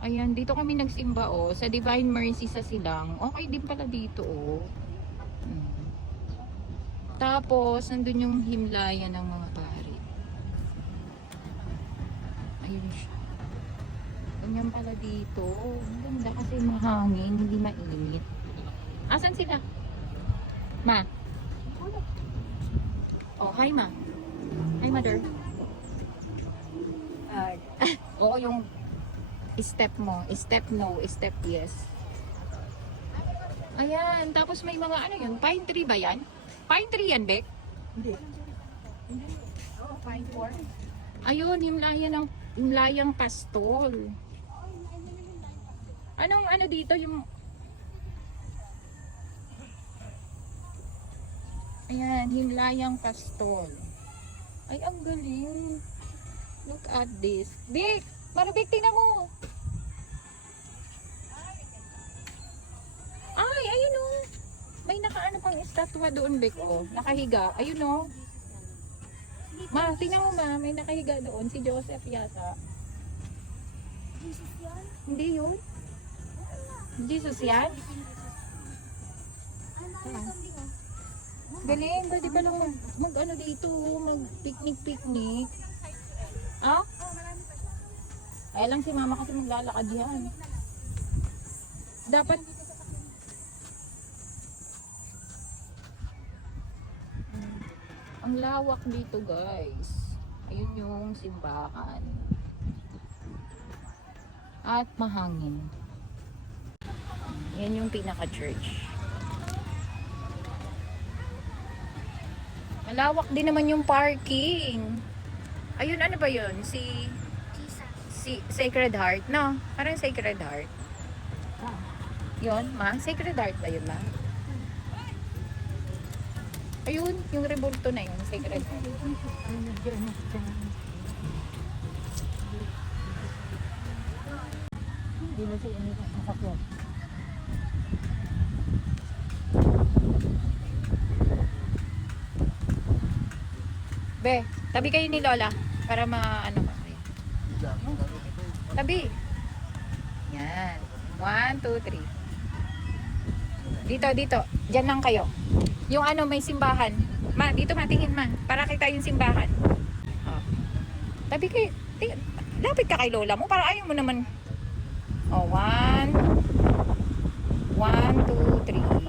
Ayan, dito kami nagsimba oh, sa Divine Mercy sa Silang. Okay din pala dito oh. Hmm. Tapos, nandun yung himlaya ng mga pari. Ayun siya. Ganyan pala dito. Ang ganda kasi mahangin, hindi mainit. Asan sila? Ma? Oh, hi ma. Hi mother. Oo, yung step mo. Step no, step yes. Ayan, tapos may mga ano yun, pine tree ba yan? Pine tree yan, Bek? Hindi. Oo, fine for. Ayun, himlayang pastol. Anong ano dito yung... Ayan, himlayang pastol. Ay, ang galing. Look at this. Bik! Marabik, tingnan mo. Ay, ayun o. May nakaano pang estatwa doon, Bik. Oh, nakahiga. Ayun o. Ma, tingnan mo ma. May nakahiga doon. Si Joseph yata. Jesus yan? Hindi yun. Jesus yan? Ano kambing ah? Galing. Pwede ba lang mag ano dito. Mag picnic. Ah? Ay lang si mama kasi maglalakad yan. Dapat ang lawak dito guys. Ayun yung simbahan. At mahangin. Yan yung pinaka-church. Malawak din naman yung parking. Ayun, ano ba yun? Si Sacred Heart, no? Parang Sacred Heart. Yun, ma? Sacred Heart ba yun, ma? Ayun, yung rebulto na yun, Sacred Heart. Hindi na siya ini kasakyan. Be, tabi kayo ni Lola para maano ka kayo. Tabi. Yan. 1, 2, 3. Dito. Diyan lang kayo. Yung ano, may simbahan. Ma, dito matingin ma. Para kita yung simbahan. Oh. Tabi kayo. Lapit ka kay Lola mo. Para ayaw mo naman. Oh, 1, 2, 3.